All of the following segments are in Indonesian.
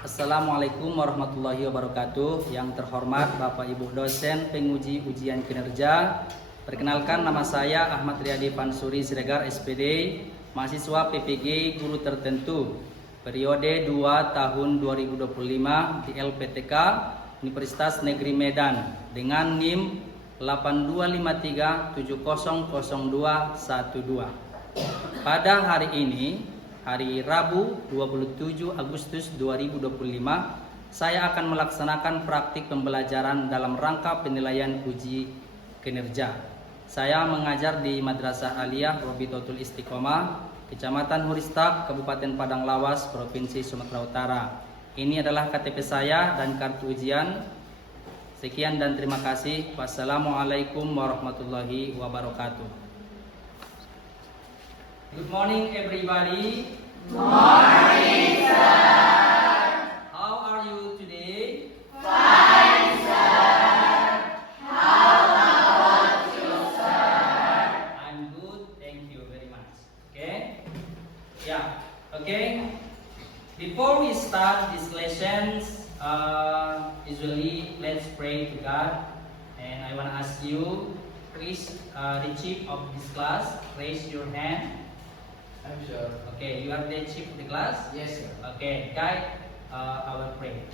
Assalamualaikum warahmatullahi wabarakatuh. Yang terhormat Bapak Ibu dosen penguji ujian kinerja, perkenalkan nama saya Ahmad Riyadi Pansuri Siregar SPD, mahasiswa PPG guru tertentu, periode 2 tahun 2025 di LPTK Universitas Negeri Medan dengan NIM 8253700212. Pada hari ini, hari Rabu 27 Agustus 2025, saya akan melaksanakan praktik pembelajaran dalam rangka penilaian uji kinerja. Saya mengajar di Madrasah Aliyah Robitotul Istiqomah, Kecamatan Huristak, Kabupaten Padang Lawas, Provinsi Sumatera Utara. Ini adalah KTP saya dan kartu ujian. Sekian dan terima kasih. Wassalamualaikum warahmatullahi wabarakatuh. Good morning, everybody. Good morning, sir. How are you today? Fine, sir. How about you, sir? I'm good, thank you very much. Okay? Yeah, okay. Before we start these lessons, usually let's pray to God. And I want to ask you, please, the chief of this class, raise your hand. I'm sure. Okay, you are the chief of the class? Yes, sir. Okay, guide our prayer.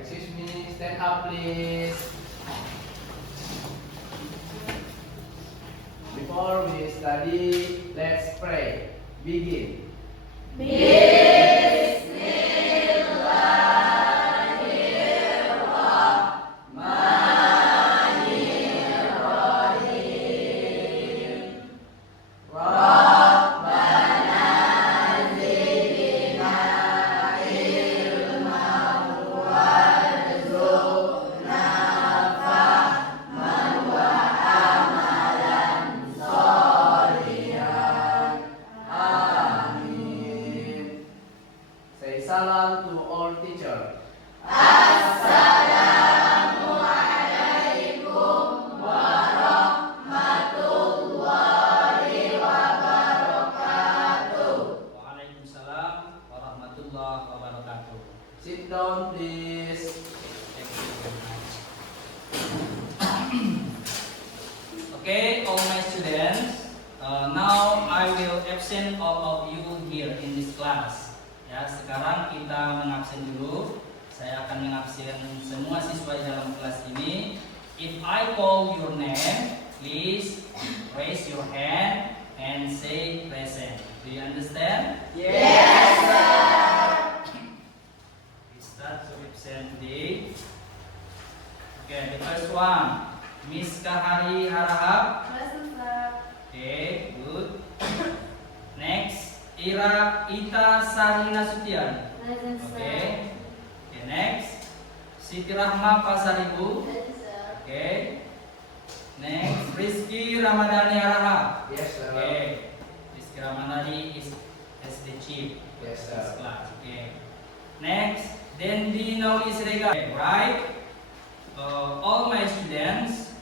Excuse me, stand up, please. Before we study, let's pray. Begin. Say salam to all teacher. Waalaikumsalam warahmatullahi wabarakatuh. Sit down, please. Thank you very much. Okay, all my students, now I will absent all of you here in this class. Ya, sekarang kita mengabsen dulu. Saya akan mengabsen semua siswa di dalam kelas ini. If I call your name, please raise your hand and say present. Do you understand? Yes, sir. We start to absent today. Okay, the first one, Miss Kahari Harahap. Present, sir. Okay, good. Next, Ita Sari Nasution. Present, sir. Okay. Okay, next, Siti Rahma Pasaribu. Present, sir. Okay. Next, Rizky Ramadhani Harahap. Yes, sir. Okay. Rizky Ramadhani is as the chief Yes, of this sir. class. Okay. Next, Dendi Nauli Srega. Okay, right? All my students,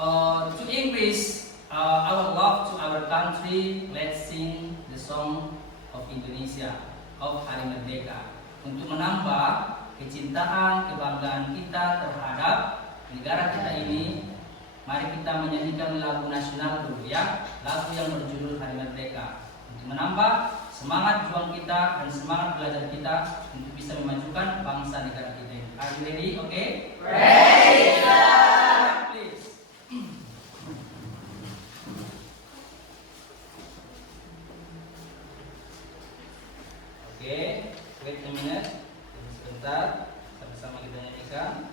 to increase our love to our country, let's sing the song of Indonesia, of Hari Merdeka. Untuk menambah kecintaan, kebanggaan kita terhadap negara kita ini, mari kita menyanyikan lagu nasional dulu ya, lagu yang berjudul Hari Merdeka. Untuk menambah semangat juang kita dan semangat belajar kita untuk bisa memajukan bangsa negara kita ini. Are you ready? Okay? Ready, sir. Please. Okay, wait a minute. Tunggu sebentar, sama-sama kita nyanyikan.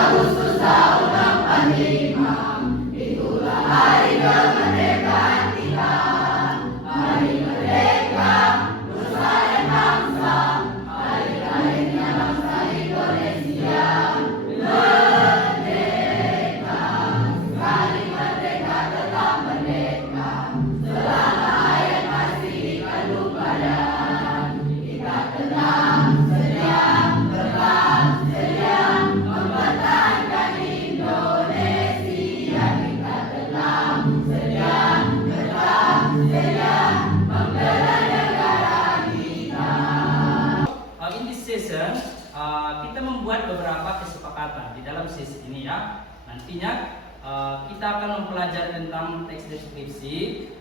Agustus tahun 45 lesson kita membuat beberapa kesepakatan di dalam sesi ini ya. Nantinya kita akan mempelajari tentang teks deskripsi.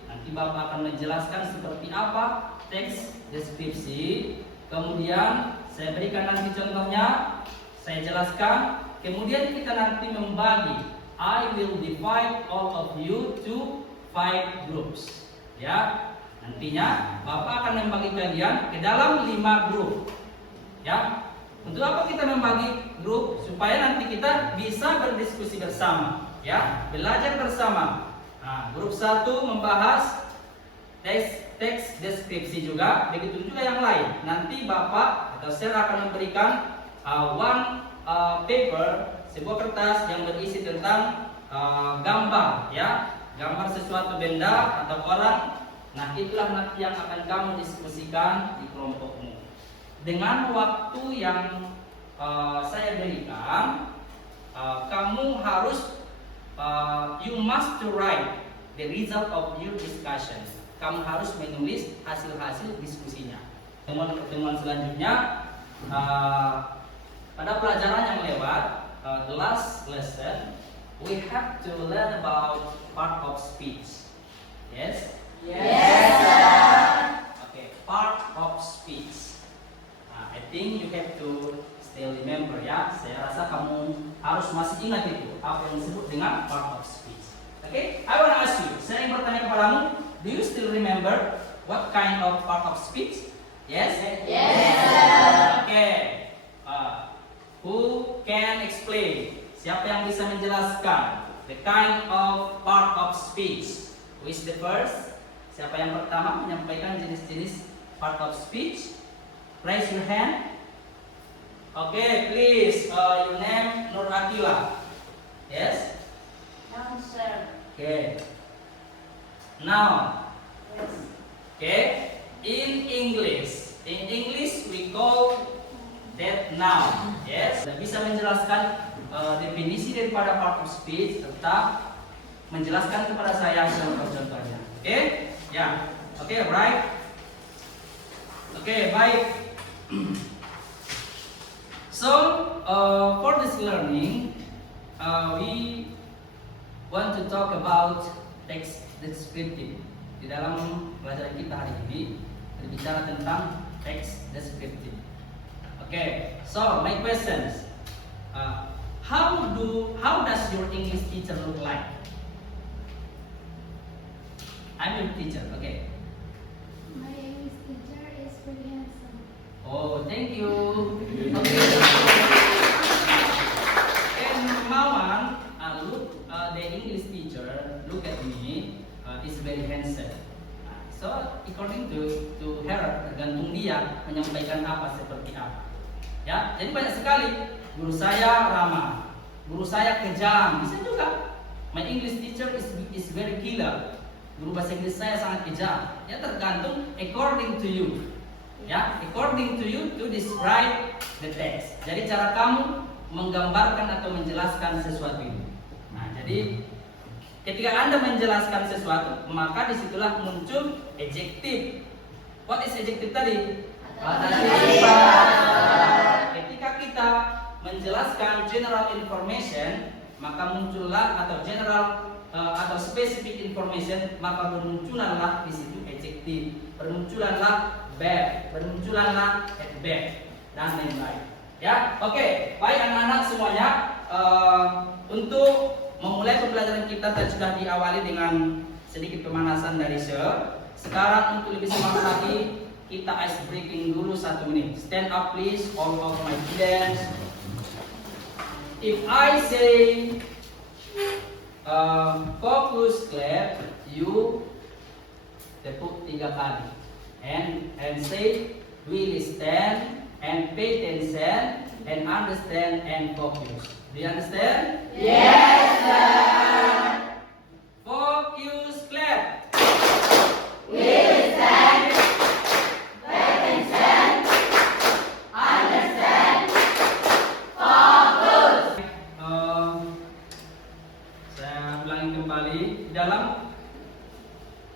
Nanti Bapak akan menjelaskan seperti apa teks deskripsi. Kemudian saya berikan nanti contohnya, saya jelaskan. Kemudian kita nanti membagi. I will divide all of you to 5 groups. Ya, nantinya Bapak akan membagi kalian ke dalam 5 grup. Ya, untuk apa kita membagi grup? Supaya nanti kita bisa berdiskusi bersama. Ya, belajar bersama. Nah, grup 1 membahas teks deskripsi juga, begitu juga yang lain. Nanti Bapak atau saya akan memberikan paper, sebuah kertas yang berisi tentang gambar, ya, gambar sesuatu benda atau orang. Nah, itulah nanti yang akan kamu diskusikan di kelompokmu. Dengan waktu yang saya berikan, kamu harus you must to write the result of your discussion. Kamu harus menulis hasil-hasil diskusinya. Pertemuan selanjutnya pada pelajaran yang lewat, the last lesson, we have to learn about part of speech. Yes? Yes, sir. Okay, part of speech. I think you have to still remember ya. Saya rasa kamu harus masih ingat itu apa yang disebut dengan part of speech. Okay, I want to ask you. Saya ingin bertanya kepadamu, do you still remember what kind of part of speech? Yes? Yes, sir. Okay. Who can explain? Siapa yang bisa menjelaskan the kind of part of speech? Who is the first? Siapa yang pertama menyampaikan jenis-jenis part of speech? Raise your hand. Okay, please. Your name Nur Akila. Yes. No, sir. Okay. Now. Yes. Okay. In English we call that noun. Yes. Tidak bisa menjelaskan definisi daripada part of speech, serta menjelaskan kepada saya contoh-contohnya. Okay? Ya. Okay, right? Okay, baik. So, for this learning, we want to talk about text descriptive. Di dalam pelajaran kita hari ini berbicara tentang text descriptive. Okay, so my questions. How does your English teacher look like? I'm your teacher. Okay. My English teacher is very handsome. Oh, thank you. Okay. And Mawan, the English teacher, look at me, is very handsome. So, according to her, tergantung dia menyampaikan apa seperti apa. Ya, jadi banyak sekali. Guru saya ramah, guru saya kejam, bisa juga. My English teacher is very killer. Guru bahasa Inggris saya sangat kejam. Ya, tergantung according to you. Ya, according to you to describe the text. Jadi cara kamu menggambarkan atau menjelaskan sesuatu itu. Nah, jadi ketika Anda menjelaskan sesuatu, maka disitulah muncul adjective. What is adjective tadi? Ketika kita menjelaskan general information, maka muncullah atau general atau specific information, maka bermunculanlah di situ adjective, bermunculanlah verb, bermunculanlah adverb dan lain-lain. Ya, oke. Baik anak-anak semuanya, untuk memulai pembelajaran kita tadi sudah diawali dengan sedikit pemanasan dari Sir. Sekarang untuk lebih semangat lagi, kita ice breaking dulu 1 menit. Stand up please, all of my students. If I say focus clap, you tepuk 3 kali. And say really stand and pay attention and understand and focus. Do you understand? Yes, sir. Focus clap. We listen, pay attention, understand, focus. Saya ulangi kembali. Dalam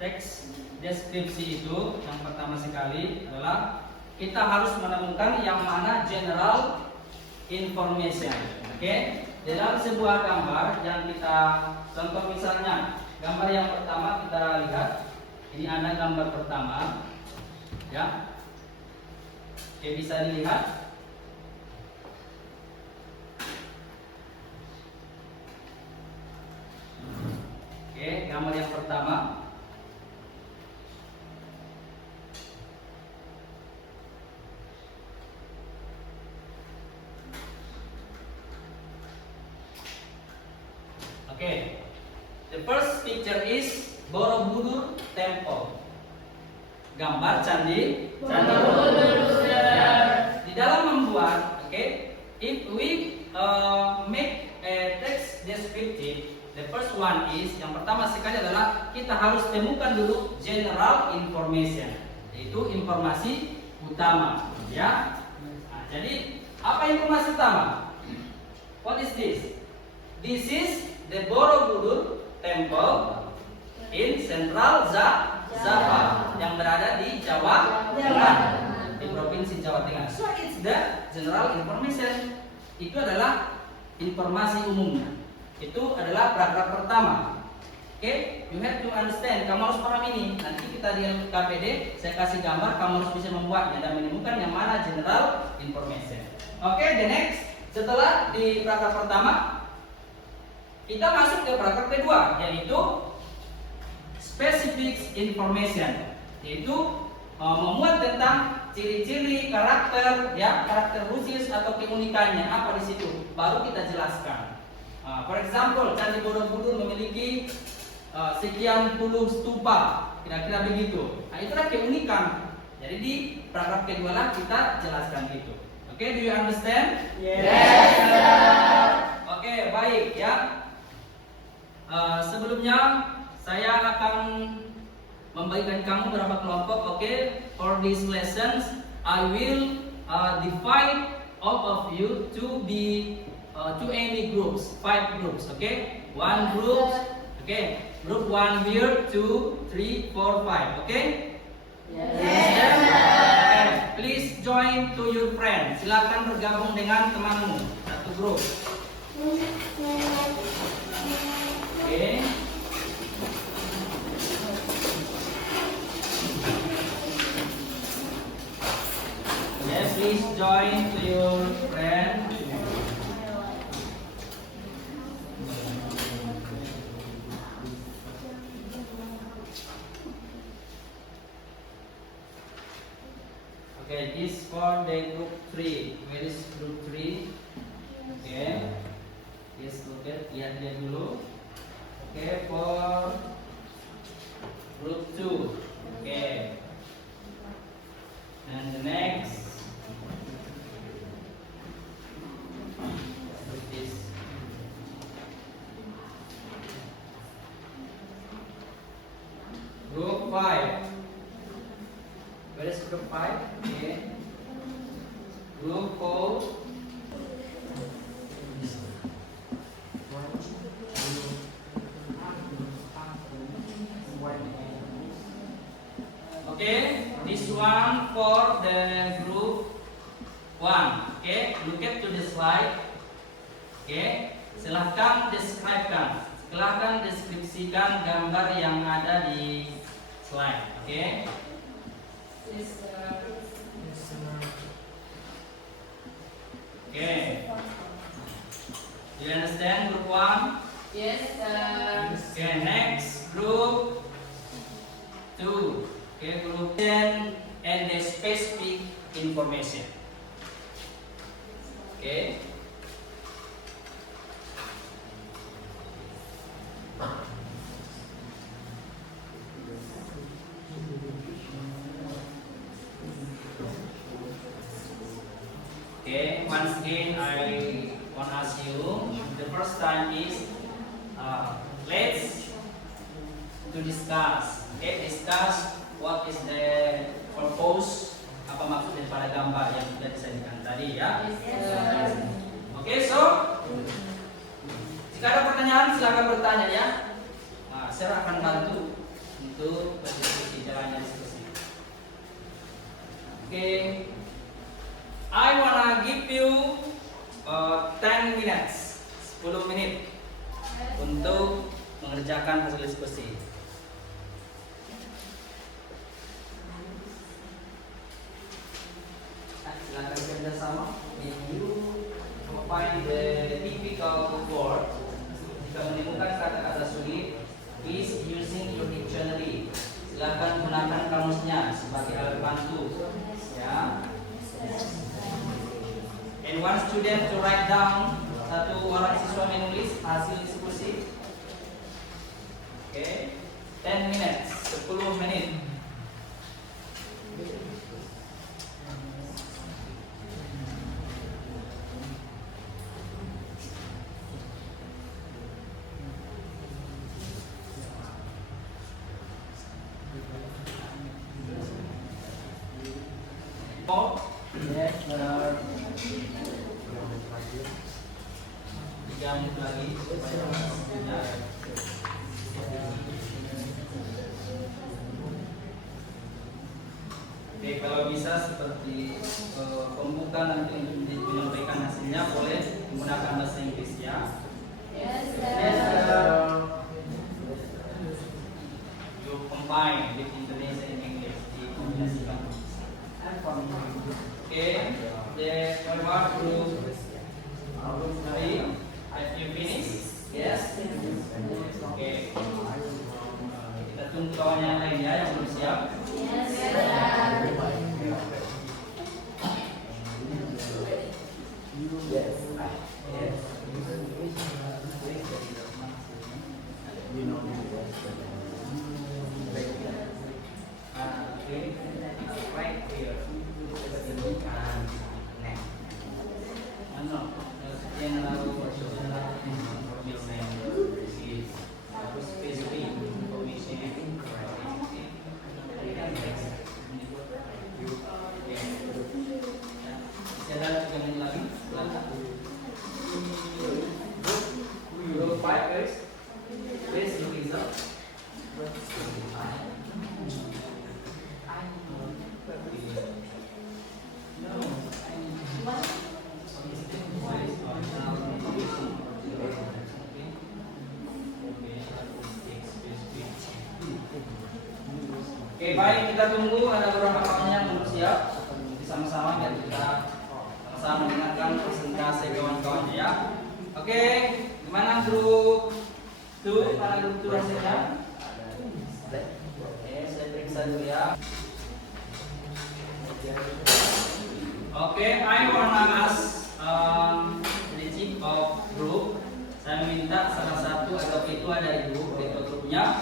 teks deskripsi itu yang pertama sekali adalah kita harus menemukan yang mana general information. Oke, di dalam sebuah gambar yang kita contoh, misalnya gambar yang pertama kita lihat, ini ada gambar pertama, ya. Oke, bisa dilihat. Oke, gambar yang pertama. Okay, the first picture is Borobudur Temple. Gambar candi Borobudur. Ya. Di dalam membuat, if we make a text descriptive, the first one is, yang pertama sekali adalah kita harus temukan dulu general information, yaitu informasi utama, ya. Nah, jadi apa informasi utama? What is this? This is the Borobudur Temple in Central Java yang berada di Jawa Tengah, di provinsi Jawa Tengah. So it's the general information. Itu adalah informasi umumnya. Itu adalah paragraf pertama. Oke, you have to understand. Kamu harus paham ini. Nanti kita di KPD saya kasih gambar, kamu harus bisa membuatnya dan menemukan yang mana general information. Oke, the next. Setelah di paragraf pertama, kita masuk ke paragraf kedua, yaitu specific information, yaitu memuat tentang ciri-ciri karakter, ya, karakter khusus atau keunikannya apa di situ, baru kita jelaskan. For example, Candi Borobudur memiliki sekian puluh stupa, kira-kira begitu. Nah, itulah keunikan. Jadi di paragraf kedua lah kita jelaskan itu. Oke, do you understand? Yes, sir. Oke, baik ya. Sebelumnya saya akan membagikan kamu beberapa kelompok. Oke, for these lessons I will divide all of you to be to any groups, 5 groups. Okay, one group. Okay, group 1 here, 2, 3, 4, 5. Okay. Yes, Okay, please join to your friend. Silakan bergabung dengan temanmu, satu grup. Okay. Yes, please join to your friend. Okay, this for the group 3. Where is group 3? Okay. Yes, look at, lihat dia dulu. Okay, for group 2. Okay. And the next. Look this. Group 5. Where is group 5? Okay. Group 4. Okay, this one for the group 1. Okay, look at to the slide. Okay, silahkan deskripsikan gambar yang ada di slide. Okay. Okay. Do you understand group 1? Yes, sir. Okay, next group 2. Okay, group 10 and the specific information. Okay. Okay, once again I want to ask you, the first time is let's to discuss. Okay, discuss what is the purpose, apa maksud daripada gambar yang sudah disajikan tadi, ya. Okay, so jika ada pertanyaan silakan bertanya, ya. Nah, saya akan bantu untuk berdiskusi, jalannya diskusi. Okay. I wanna give you 10 minutes, 10 menit untuk mengerjakan hasil diskusi. Silakan kerjasama. If you find the difficult word, jika menemukan kata-kata sulit, please using your dictionary. Silakan gunakan kamusnya sebagai alat bantu. Ya. And one student to write down, satu orang siswa menulis hasil diskusi. Okay. 10 minutes, 10 menit. Oh, yes, benar. 3 menit lagi supaya waktunya. Oke, kalau bisa seperti pembuka nanti untuk menyampaikan hasilnya boleh menggunakan bahasa Inggris ya. Yes, Yes, sir. you combine with Indonesia and English, dikombinasikan. Okay, the forward group 3, have you finished? Yes. Okay. Kita tunggu kawan yang lain ya yang belum siap. Yes, sir. Okay, right here. Ano? Yang lalu specific information. Ada yang lagi? Group 5 guys. Please look result. Oke, baik, kita tunggu ada beberapa kawan yang belum siap. Nanti sama-sama biar kita sama-sama mendengarkan presentasi kawan-kawannya ya. Oke, gimana grup 2? Mana grup 2 hasilnya? Oke, saya periksa dulu ya. Oke, I wanna ask the chief of group. Saya minta salah satu atau ketua dari ketua grupnya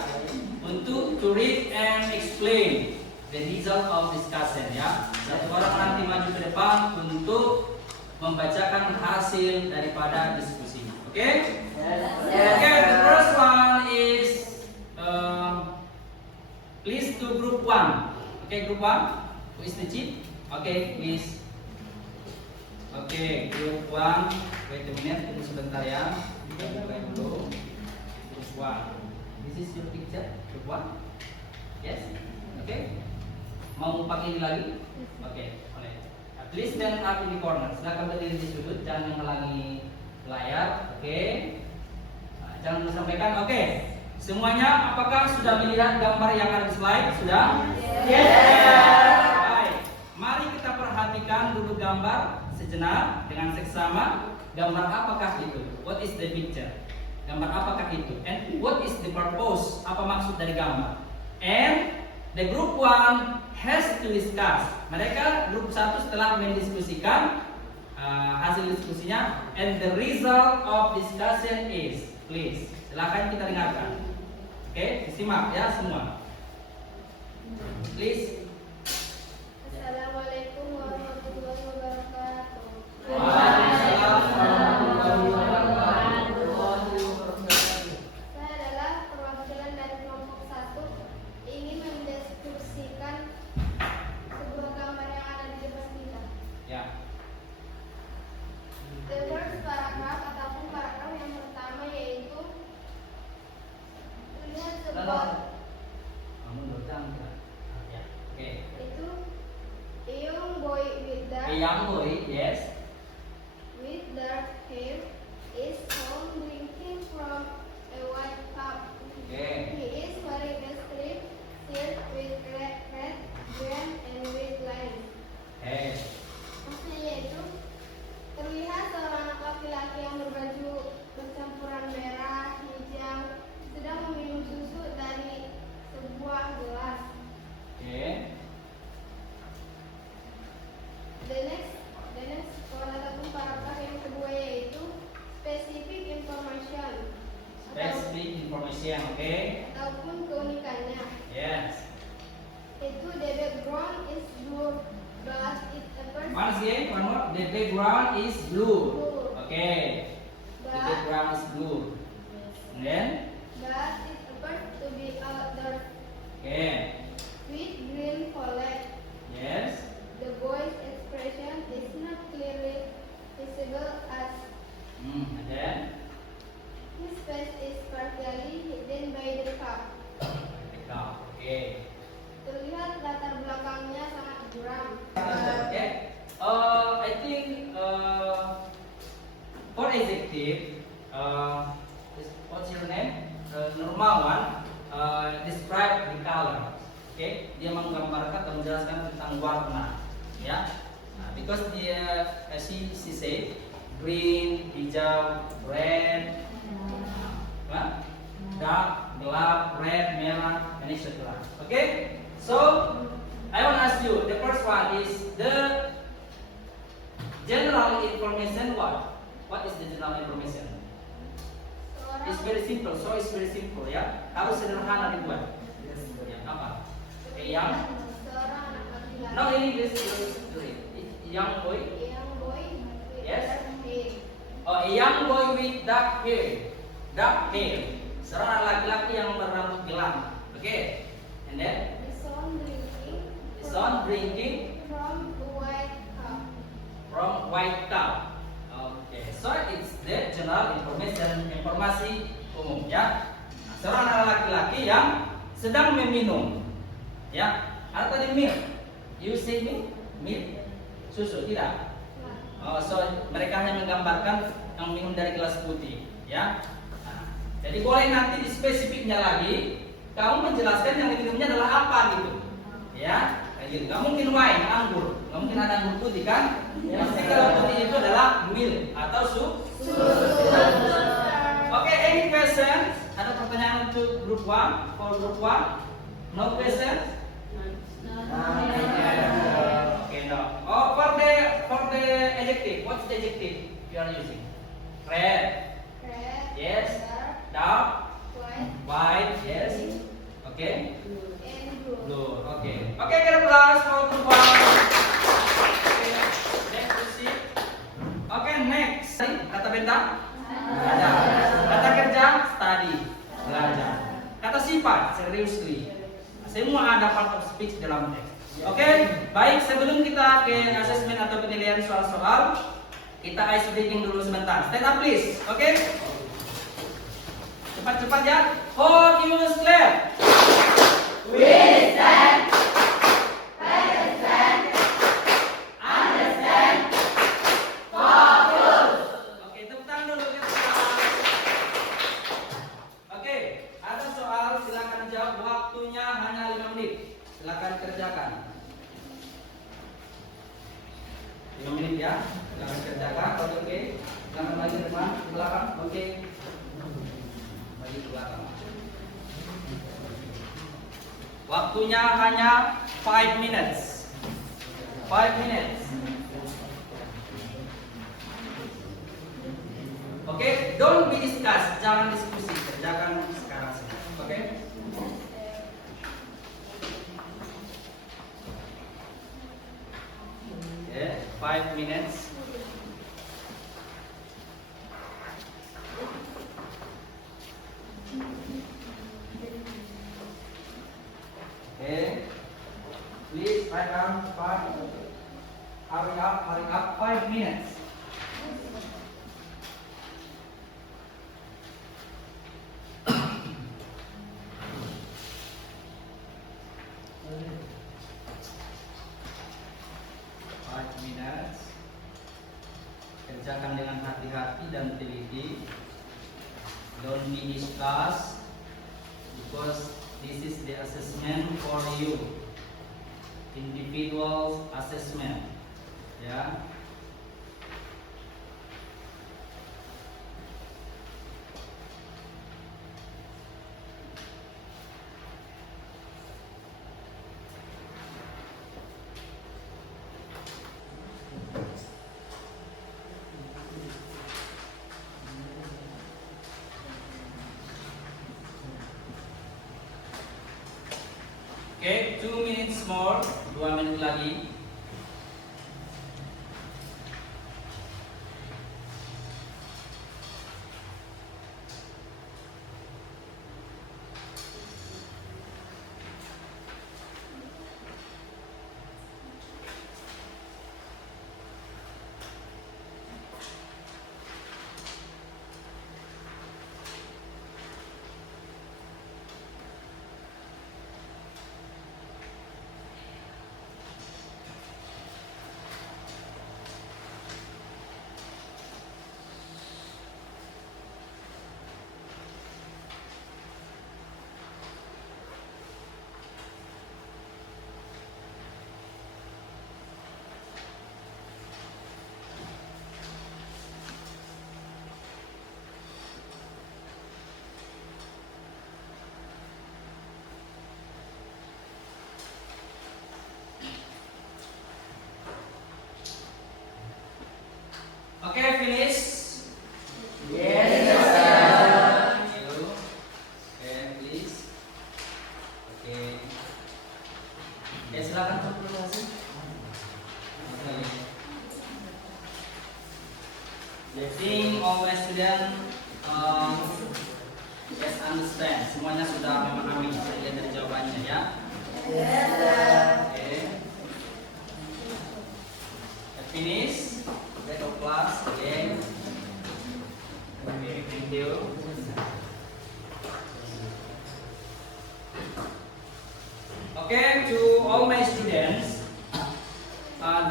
untuk to read and explain the result of discussion ya. Satu orang nanti maju ke depan untuk membacakan hasil daripada diskusi. Oke? Oke, the first one is please to group 1. Oke, group 1. Who is the chief? Oke, please. Oke, group 1. Wait a minute, tunggu sebentar ya. Kita mulai dulu. Group 1. This is your picture, group 1. Yes? Oke. Mau pakai ini lagi? Oke, boleh. Please stand up in the corner. Silakan berdiri di sudut, jangan menghalangi layar. Oke. Nah, jangan disampaikan. Oke. Semuanya, apakah sudah melihat gambar yang ada di slide? Sudah? Yes. Baik. Mari kita perhatikan dulu gambar sejenak dengan seksama. Gambar apakah itu? What is the picture? Gambar apakah itu? And what is the purpose? Apa maksud dari gambar? And the group 1 has to discuss. Mereka grup 1 setelah mendiskusikan hasil diskusinya, and the result of discussion is, please, silakan kita dengarkan. Oke, disimak ya semua. Please. Assalamualaikum warahmatullahi wabarakatuh. Waalaikumsalam warahmatullahi wabarakatuh. Saya adalah perwakilan dari kelompok 1 ingin mendiskusikan sebuah gambar yang ada di depan kita. Ya. The first paragraph ataupun paragraf yang pertama yaitu lihat sebuah Kamu bertanya. Ya. Oke. coefficient, okay? ataupun keunikannya. Yes. Itu the background is blue, but it appears Once again, one more. The background is blue. Okay. The but, background is blue. And then, but it appears to be outdoors okay. with green foliage. Yes. The boy's expression is not clearly visible as And then, his face is partially hidden by the cup. okay. Terlihat latar belakangnya sangat buram. Okay. I think for adjective, what's your name? Normal one. Describe the color. Okay. Dia menggambarkan atau menjelaskan tentang warna. Ya. Nah, because dia she said green, hijau, red, dark, gelap, red, merah, and etc. Okay. So I want to ask you. The first one is the general information. What is the general information? It's very simple. So it's very simple ya. Harus sederhana dibuat. Ya, apa? Yang Seorang anak laki-laki. no in English young boy. Young boy with Yes. dark hair. Oh, a young boy with dark hair. Dark hair. Seorang laki-laki yang berambut gelap. Okay. And then The son drinking the son drinking from a white cup. from white cup. Okay. So it's the general information, informasi umum ya. Nah, seorang anak laki-laki yang sedang meminum. Ya. Ada tadi milk. You say milk? Milk. Susu tidak. Oh, so mereka hanya menggambarkan yang minum dari gelas putih, ya. Nah, jadi boleh nanti di spesifiknya lagi, kamu menjelaskan yang diminumnya adalah apa gitu, ya. Kayak gitu. Nggak mungkin wine, anggur, nggak mungkin ada anggur putih kan? Pasti kalau putih itu adalah milk atau susu. Oke, any question? Ada pertanyaan untuk group 1? For group 1? No question? Okay, no. Oh, for the adjective, what's the adjective you are using? Red, Red, yes. dark, Dark, white, white, yes. Okay. and blue. Blue. Okay. Okay, get a plus for group 1. Okay. Next proceed. Okay, next. Kata bentang? Belajar. Kata kerja? Study. Belajar. Kata sifat? Seriously. Semua ada part of speech dalam teks. Oke, baik, sebelum kita ke asesmen atau penilaian soal-soal, kita ice breaking dulu sebentar. Stand up please, oke? Cepat-cepat ya. Focus, clear. Oke, tepuk tangan dulu kita. Oke, ada soal, silakan jawab. Waktunya hanya 5 menit. Silakan kerjakan. 5 menit ya. Silakan kerjakan. Oke. Silakan lagi teman di belakang. Oke. Lagi di belakang. Waktunya hanya 5 minutes. 5 minutes. Oke, don't be discuss, jangan diskusi, kerjakan sekarang saja. Oke? Oke, 5 minutes. Okay, please write down 5. Hurry up, 5 minutes. Kerjakan dengan hati-hati dan teliti. Don't be discuss because this is the assessment for you. Individual assessment. Ya. Oke, 2 minutes more, 2 menit lagi. Oke, finish. Yes, Thank you. Oke, please. Oke. Silakan untuk presentasi. Oke. I think all my student yes understand. Semuanya sudah memahami. Saya lihat dari jawabannya ya. Oke. Finish. Back of class again. Okay, thank you. Okay, to all my students,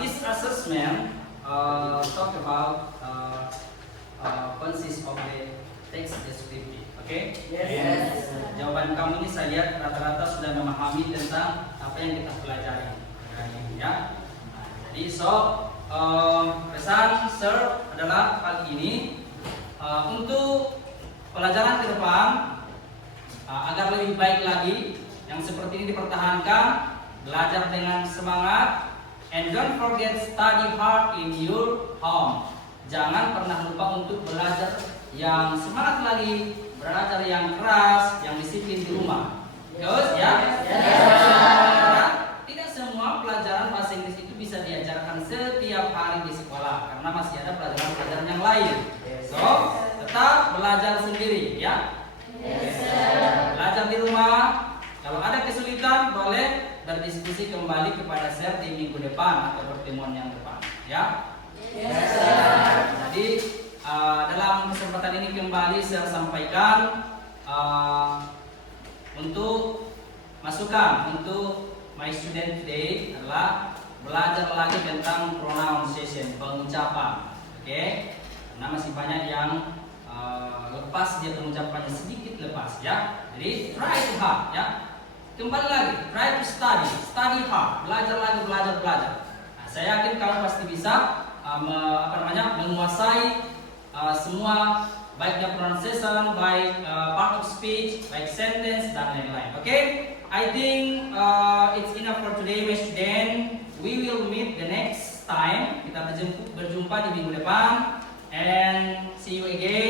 this assessment talk about consists of the text descriptive. Okay? Yes. Jawaban kamu ini saya lihat rata-rata sudah memahami tentang apa yang kita pelajari hari ini ya. Nah, jadi pesan Sir adalah pagi ini untuk pelajaran ke depan agar lebih baik lagi, yang seperti ini dipertahankan, belajar dengan semangat, and don't forget study hard in your home. Jangan pernah lupa untuk belajar yang semangat lagi, belajar yang keras, yang disiplin di rumah. Terus ya? Karena tidak semua pelajaran bahasa Inggris itu bisa diajarkan setiap hari di sekolah, karena masih ada pelajaran-pelajaran yang lain. So, tetap belajar sendiri ya. Belajar di rumah. Kalau ada kesulitan boleh berdiskusi kembali kepada Sir di minggu depan atau pertemuan yang depan ya. Jadi dalam kesempatan ini kembali saya sampaikan untuk masukan untuk my student today adalah belajar lagi tentang pronunciation, pengucapan. Oke? Karena masih banyak yang lepas dia pengucapannya, sedikit lepas ya. Jadi try to hard ya. Kembali lagi, try to study hard, belajar lagi, belajar. Nah, saya yakin kamu pasti bisa menguasai semua, baiknya pronunciation, baik part of speech, baik sentence dan lain-lain. Oke? I think it's enough for today, my student. We will meet the next time. Kita berjumpa di minggu depan, and see you again.